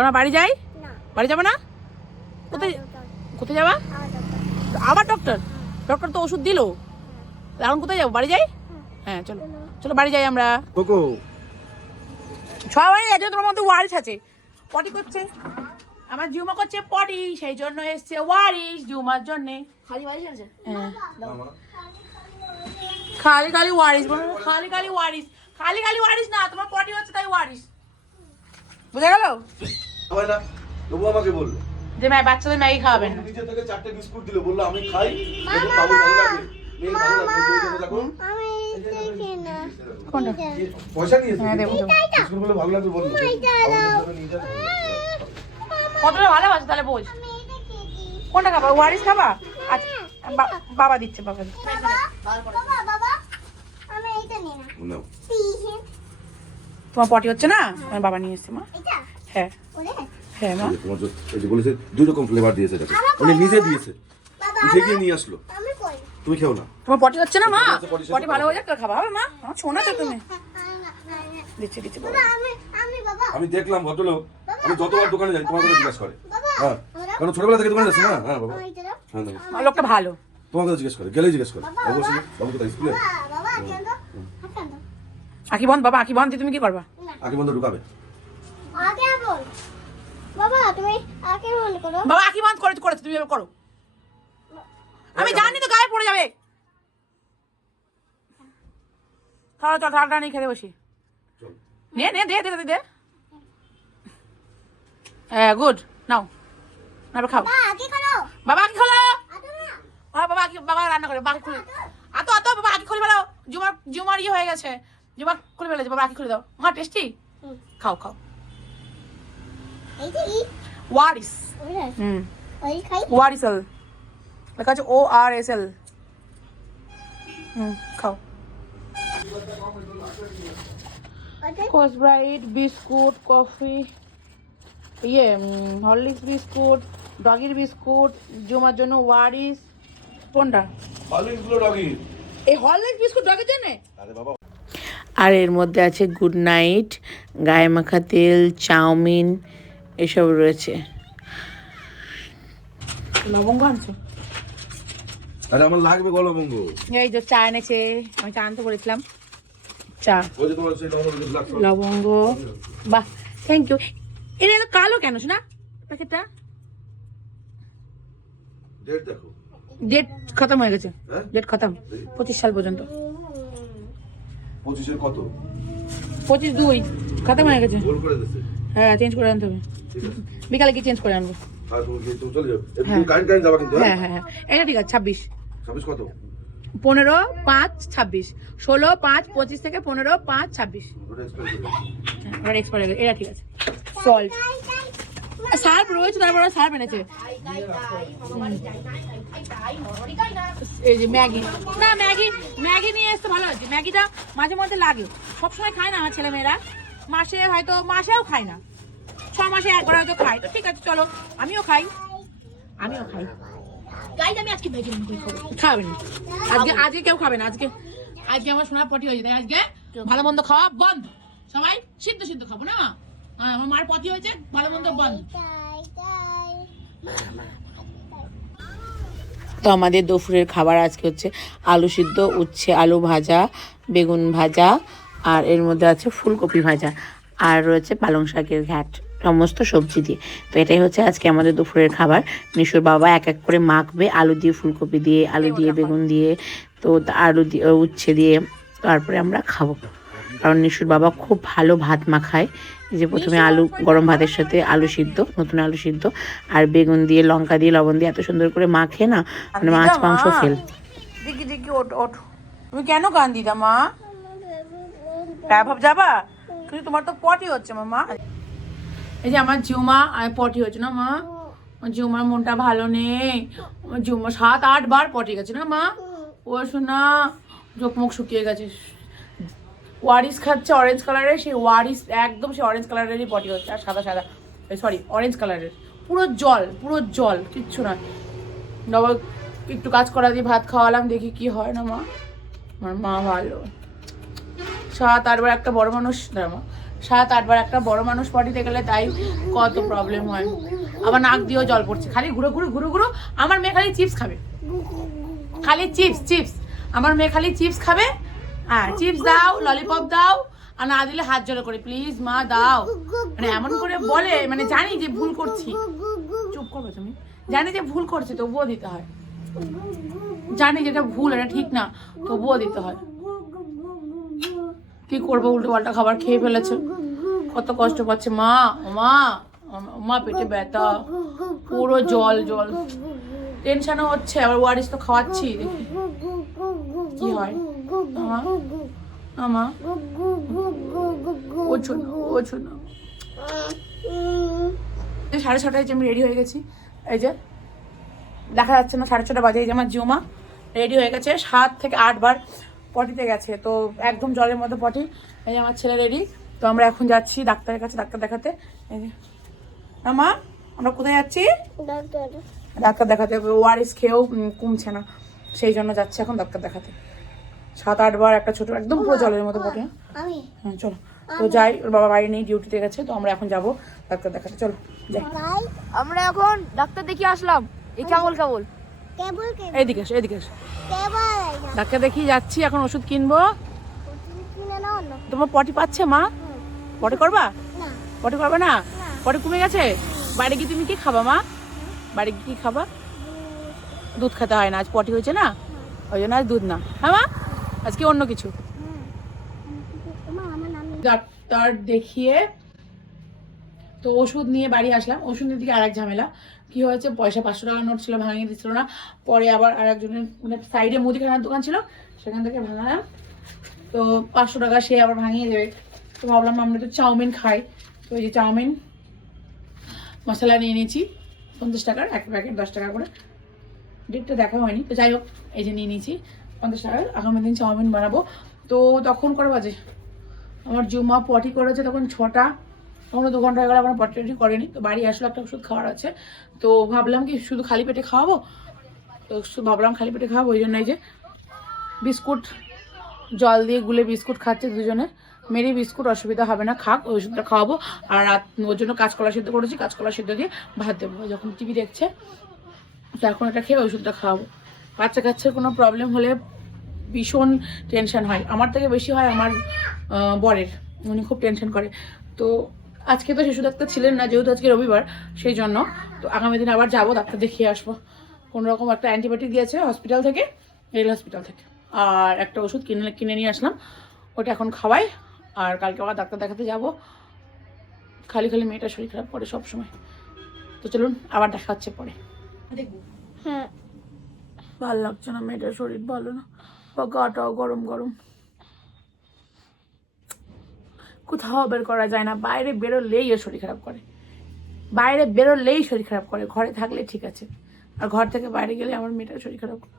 আমরা বাড়ি যাই? বাড়ি যাবে না? কোথায় কোথায় যাবা? আবার ডক্টর? ডক্টর তো ওষুধ দিল, এখন কোথায় যাবো? বাড়ি যাই? হ্যাঁ চলো চলো বাড়ি যাই আমরা। সবাই আছে, তোমার মধ্যে ওয়ারিশ আছে, পটি করছে, আমার জিউমা করছে পটি, সেই জন্য এসছে ওয়ারিশ জিউমার জন্য। খালি ওয়ারিশ আছে? হ্যাঁ খালি খালি ওয়ারিশ, খালি খালি ওয়ারিশ, খালি খালি ওয়ারিশ না, তোমার পটি হচ্ছে তাই ওয়ারিশ, বুঝা গেল? তবু আমাকে বললো যে বাচ্চাদের ম্যাগি খাওয়াবেন না। নিচে থেকে 4টে বিস্কুট দিল, বললো আমি খাই, বাবু ভালো লাগে, মেয়ে ভালো লাগে, দেখো কোনটা? পয়সা দিয়েছে, হ্যাঁ দেবো। বিস্কুটগুলো ভালো লাগবে বললো। কতটা ভালোবাসে তাহলে বোঝ। কোনটা খাবা? ওয়ারিশ খাবা? আচ্ছা বাবা দিচ্ছে, বাবা দিচ্ছে। তোমার পটি হচ্ছে না? আমার বাবা নিয়ে এসছে মা। হ্যাঁ হ্যাঁ মা। তোমার এই যে বলেছে 2 রকম ফ্লেভার দিয়েছে, দেখো উনি নিজে দিয়েছে, উঠে গিয়ে নিয়ে আসলো, তুমি খেও না। তোমার পটি হচ্ছে না মা? পটি ভালো হয়ে যাক তো খাবা হবে মা, আমার শোনা তো তুমি। দিচ্ছে দিচ্ছে বাবা। আমি দেখলাম ভদ্রলোক, আমি যতবার দোকানে যাই তোমার কথা জিজ্ঞেস করে, হ্যাঁ কারণ ছোটবেলা থেকে দোকানে যাচ্ছে না। হ্যাঁ বাবা, হ্যাঁ লোকটা ভালো, তোমার কথা জিজ্ঞেস করে, গেলেই জিজ্ঞেস করে বাবু ছিল, বাবু কোথায় স্কুলে? আঁকি বন্ধ বাবা, আঁকি বন্ধ দিয়ে তুমি কি করবা? আগে বন্ধ ঢুকাবে। বাবা তুমি আঁকি বন্ধ করো। বাবা আঁকি বন্ধ করেছে তুমি এবার করো, আমি জানি তো গায়ে পড়ে যাবে। চলো চল ঠান্ডা নিয়ে খেতে বসি, নে নে দে দে দে। হ্যাঁ গুড, নাও না খাও। বাবা আঁকি করো। বাবা আঁকি খোলো। আতো না। হ্যাঁ বাবা আঁকি, বাবা রান্না করে, বাবা খুলে আতো আতো, বাবা আঁকি খুলে ফেলো। জুমার ইয়ে হয়ে গেছে, জুমা খুলে ফেলেছে, বাবা আঁকি খুলে দাও। হ্যাঁ টেস্টি, খাও খাও। এইটা কি? ওয়ারিস, ওই খাই। ওয়ারিসেল লেখা আছে, ORSL। খাও। কোস ব্রাইট বিস্কুট, কফি, ইয়ে হরলিক্স বিস্কুট, ডগির বিস্কুট, জুমার জন্য ওয়ারিস। কোনটা? হরলিক্সগুলো ডগি। এই হরলিক্স বিস্কুট ডগের জন্য? আরে বাবা। আর এর মধ্যে আছে গুড নাইট, গায়ে মাখা তেল, চাউমিন এসব রয়েছে। লবঙ্গ আনছো? আরে আমার লাগবে গো লবঙ্গ। এই যে চা এনেছে, আমি চা আনতে বলেছিলাম, চা ওই যে তোমার সেই লবঙ্গ। লবঙ্গ, বাহ থ্যাংক ইউ। এটা এত কালো কেন শোনা প্যাকেটটা? ডেট দেখো। ডেট খতম হয়ে গেছে, হ্যাঁ? ডেট খতম 25 সাল পর্যন্ত। 25-এর কত? 25/2 খতম হয়ে গেছে। গোল করে দিয়েছে। হ্যাঁ চেঞ্জ করে আনতে হবে, ঠিক আছে। বিকালে কি চেঞ্জ করে আনবো। আর তুমি চলে যাও। হ্যাঁ। একটু কাইন্ড যাবা কিন্তু। হ্যাঁ হ্যাঁ হ্যাঁ এটা ঠিক আছে। 26 26 কত? 15/5/26, 16/5/25 থেকে 15/5/26। ওটা এক্সপ্লেইন করে। হ্যাঁ ওটা এক্সপায়ার হয়ে গেছে, এটা ঠিক আছে। সল্ট সার্ফ রয়েছে, তারপরে সার্ফ এনেছে। এই যে ম্যাগি, না ম্যাগি নিয়ে আসতে ভালো হয়েছে। ম্যাগিটা মাঝে মধ্যে লাগে, সবসময় খায় না আমার ছেলে মেয়েরা, মাসেও খায় না, 6 মাসে একবার হয়তো খায়। তো ঠিক আছে চলো, আমিও খাই। গাইজ আমি আজকে ভেজে খাবেন, আজকে কেউ খাবে না। আজকে আমার সোনার পটি হয়েছে, তাই আজকে ভালো মন্দ খাওয়া বন্ধ, সবাই সিদ্ধ খাবো না। আমার মার পটি হয়েছে, ভালো মন্দ বন্ধ। তো আমাদের দুপুরের খাবার আজকে হচ্ছে আলু সিদ্ধ, উচ্ছে আলু ভাজা, বেগুন ভাজা, আর এর মধ্যে আছে ফুলকপি ভাজা, আর রয়েছে পালং শাকের ঘ্যাট, সমস্ত সবজি দিয়ে। তো এটাই হচ্ছে আজকে আমাদের দুপুরের খাবার। নিশুর বাবা এক এক করে মাখবে, আলু দিয়ে, ফুলকপি দিয়ে, আলু দিয়ে, বেগুন দিয়ে, তো আলু দিয়ে, উচ্ছে দিয়ে, তারপরে আমরা খাবো। কারণ নিশুর বাবা খুব ভালো ভাত মাখায়। এই যে প্রথমে আলু, গরম ভাতের সাথে আলু সিদ্ধ, নতুন আলু সিদ্ধ আর বেগুন দিয়ে, লঙ্কা দিয়ে, লবণ দিয়ে এত সুন্দর করে মাখে না, মানে মাছ মাংস ফেল। দেখি ওঠ, তুমি কেন গান দিদা মা? ভাব যাবা? কিন্তু তোমার তো পটি হচ্ছে মা। এই যে আমার জিউমা পটি হচ্ছে না মা, জিউমার মনটা ভালো নেই, জিউমা 7-8 বার পটি গেছে না মা। ও শোনা চোখ মুখ শুকিয়ে গেছে, ওয়ারিস খাচ্ছে অরেঞ্জ কালারের, সেই ওয়ারিস একদম সেই অরেঞ্জ কালারেরই পটি হচ্ছে, আর সাদা সরি অরেঞ্জ কালারের, পুরো জল কিচ্ছু না। বাবা একটু কাজ করা দিয়ে ভাত খাওয়ালাম, দেখি কি হয় না মা। আমার মা ভালো, 7-8 বার একটা বড় মানুষ, 7-8 বার একটা বড় মানুষ পটিতে গেলে তাই কত প্রবলেম হয়। আবার নাক দিয়েও জল পড়ছে, খালি ঘুরো ঘুরো ঘুরো ঘুরো। আমার মেয়ে খালি চিপস খাবে, খালি চিপস। আমার মেয়ে খালি চিপস খাবে। হ্যাঁ, চিপস দাও, ললিপপ দাও, আর না দিলে হাত জড়ো করে প্লিজ মা দাও, মানে এমন করে বলে, মানে জানি যে ভুল করছি। চুপ করবে তুমি, জানি যে ভুল করছি তবুও দিতে হয়, জানি যেটা ভুল এটা ঠিক না তবুও দিতে হয়। কি করবো, উল্টো পাল্টা খাবার খেয়ে ফেলেছে, কত কষ্ট পাচ্ছে মা। মা মা পেটে ব্যথা, পুরো জল টেনশনও হচ্ছে, আবার ওয়ারিস তো খাওয়াচ্ছি, দেখি কি হয়। আমা ওছো না 6:30 যে আমি রেডি হয়ে গেছি, এই যে দেখা যাচ্ছে না 6:30 বাজে। এই যে আমার জিওমা রেডি হয়ে গেছে, 7 থেকে 8 বার পটিতে গেছে, তো একদম জলের মধ্যে পটি। এই যে আমার ছেলে রেডি, তো আমরা এখন যাচ্ছি ডাক্তারের কাছে, ডাক্তার দেখাতে। এই যে মা, আমরা কোথায় যাচ্ছি? ডাক্তার দেখাতে। ওআরএস খেয়েও কমছে না, সেই জন্য যাচ্ছি এখন ডাক্তার দেখাতে। 7-8 বার একটা ছোট একদম পুরো জলের মতো পটি। হ্যাঁ চলো, তো যাই, ওর বাবা বাড়ি নেই, ডিউটিতে গেছে, তো আমরা এখন যাবো ডাক্তার দেখাতে। চলো যাই। আমরা এখন ডাক্তার দেখিয়ে আসলাম। এই কেবল এইদিকে এসো। ডাক্তার দেখিয়ে যাচ্ছি, এখন ওষুধ কিনবো। তোমার পটি পাচ্ছে মা? পটি করবা? পটি করবে না? পটি কমে গেছে? বাড়ি গিয়ে তুমি কি খাবা মা? বাড়ি গিয়ে কি খাবা? দুধ খেতে হয় না, আজ পটি হয়েছে না, ওই জন্য আজ দুধ না। হ্যাঁ মা, আজকে অন্য কিছু। ডাক্তার দেখিয়ে তো ওষুধ নিয়ে বাড়ি আসলাম। ওষুধ নিয়ে দিকে আর এক ঝামেলা কি হয়েছে, পয়সা 500 টাকার নোট ছিল, ভাঙিয়ে দিচ্ছিল না। পরে আবার আর একজনের মানে সাইডে মুদিখানার দোকান ছিল, সেখান থেকে ভাঙালাম, তো 500 টাকা সে আবার ভাঙিয়ে দেবে। তো ভাবলাম আমরা তো চাউমিন খাই, তো এই যে চাউমিন মশলা নিয়ে নিয়েছি 50 টাকার এক প্যাকেট, 10 টাকা করে, ডেটটা দেখা হয়নি, তো যাই হোক এই যে নিয়ে নিয়েছি 50 টাকার। আগামী দিন চাউমিন বানাবো। তো তখন করে বাজে আমার জিওমা পটি করেছে তখন 6টা, তখন 2 ঘন্টা হয়ে গেল, আমার পটি টটি করেনি। তো বাড়ি আসলে একটা ওষুধ খাওয়ার আছে, তো ভাবলাম কি শুধু খালি পেটে খাওয়াবো, তো ভাবলাম খালি পেটে খাওয়াবো, ওই জন্য এই যে বিস্কুট জল দিয়ে গুলে বিস্কুট খাচ্ছে দুজনে। মেরি বিস্কুট অসুবিধা হবে না, খাক, ওই ওষুধটা খাওয়াবো। আর রাত ওর জন্য কাঁচকলা সিদ্ধ করেছি, কাঁচকলা সিদ্ধ দিয়ে ভাত দেবো, যখন টিভি দেখছে তো এখন এটা খেয়ে ওষুধটা খাওয়াবো। বাচ্চা কাচ্চার কোনো প্রবলেম হলে ভীষণ টেনশন হয়, আমার থেকে বেশি হয় আমার বরের, উনি খুব টেনশন করে। তো আজকে তো শিশু ডাক্তার ছিলেন না, যেহেতু আজকে রবিবার, সেই জন্য। তো আগামী দিন আবার যাবো, ডাক্তার দেখিয়ে আসবো। কোনোরকম একটা অ্যান্টিবায়োটিক দিয়েছে হসপিটাল থেকে, রেল হসপিটাল থেকে, আর একটা ওষুধ কিনে নিয়ে আসলাম, ওটা এখন খাওয়াই। আর কালকে আবার ডাক্তার দেখাতে যাব। খালি মেয়েটা শরীর খারাপ করে সব সময়। তো চলুন আবার দেখা হচ্ছে পরে। দেখবো হ্যাঁ, ভালো লাগছে না, মেয়েটার শরীর ভালো না, বা গাটাও গরম, কোথাও বের করা যায় না, বাইরে বেরোলেই ও শরীর খারাপ করে, ঘরে থাকলে ঠিক আছে, আর ঘর থেকে বাইরে গেলে আমার মেয়েটার শরীর খারাপ করে।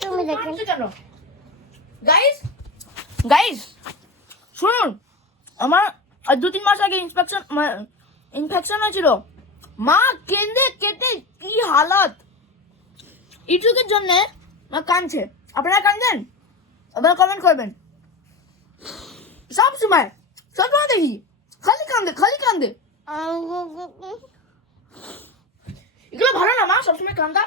তুমি দেখেন কেন গাইস শুনুন, আমার 2-3 মাস আগে ইনফেকশন হয়েছিল, মা কেটে কি হালত, ইটুকের জন্য মা কাঁদছে। আপনারা কাঁদেন? আপনারা কমেন্ট করবেন। সব সময় দেখি খালি কান্দে। এগুলো ভালো না মা, সবসময় কান্দা।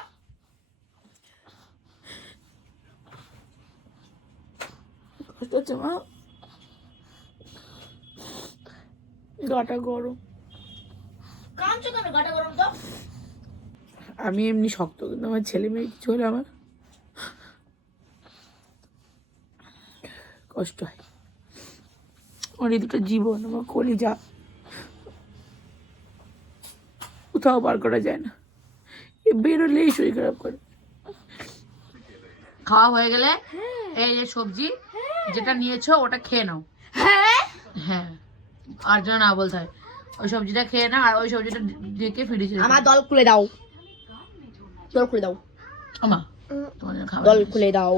কষ্ট হচ্ছে মা, গাটা গরম। কাঁদছো কেন? গাটা গরম তো। আমি এমনি শক্ত, কিন্তু আমার ছেলে মেয়ে কিছু হলে আমার কষ্ট হয়। আমার এই দুটো জীবন, আমার কলিজা, কোথাও বার করা যায় না, বেরোলেই শরীর খারাপ করে। খাওয়া হয়ে গেলে এই যে সবজি যেটা নিয়েছো ওটা খেয়ে নাও। হ্যাঁ, আর যেন না বলতে হয়, ওই সবজিটা খেয়ে না, আর ওই সবজিটা ঢেকে ফ্রিজে আমার দল খুলে দাও। আমা তোমার জন্য খাবার দল খুলে দাও।